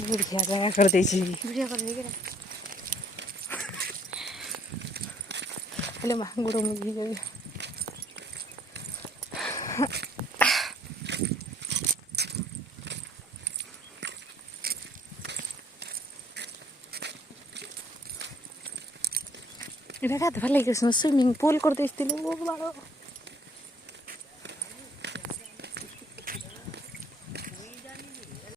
बढ़िया जगह कर देछि वीडियो कर दे के हेले मा गुडो मुझी जाबी इधर का भले के स्विमिंग पूल कर देथिलु बाबा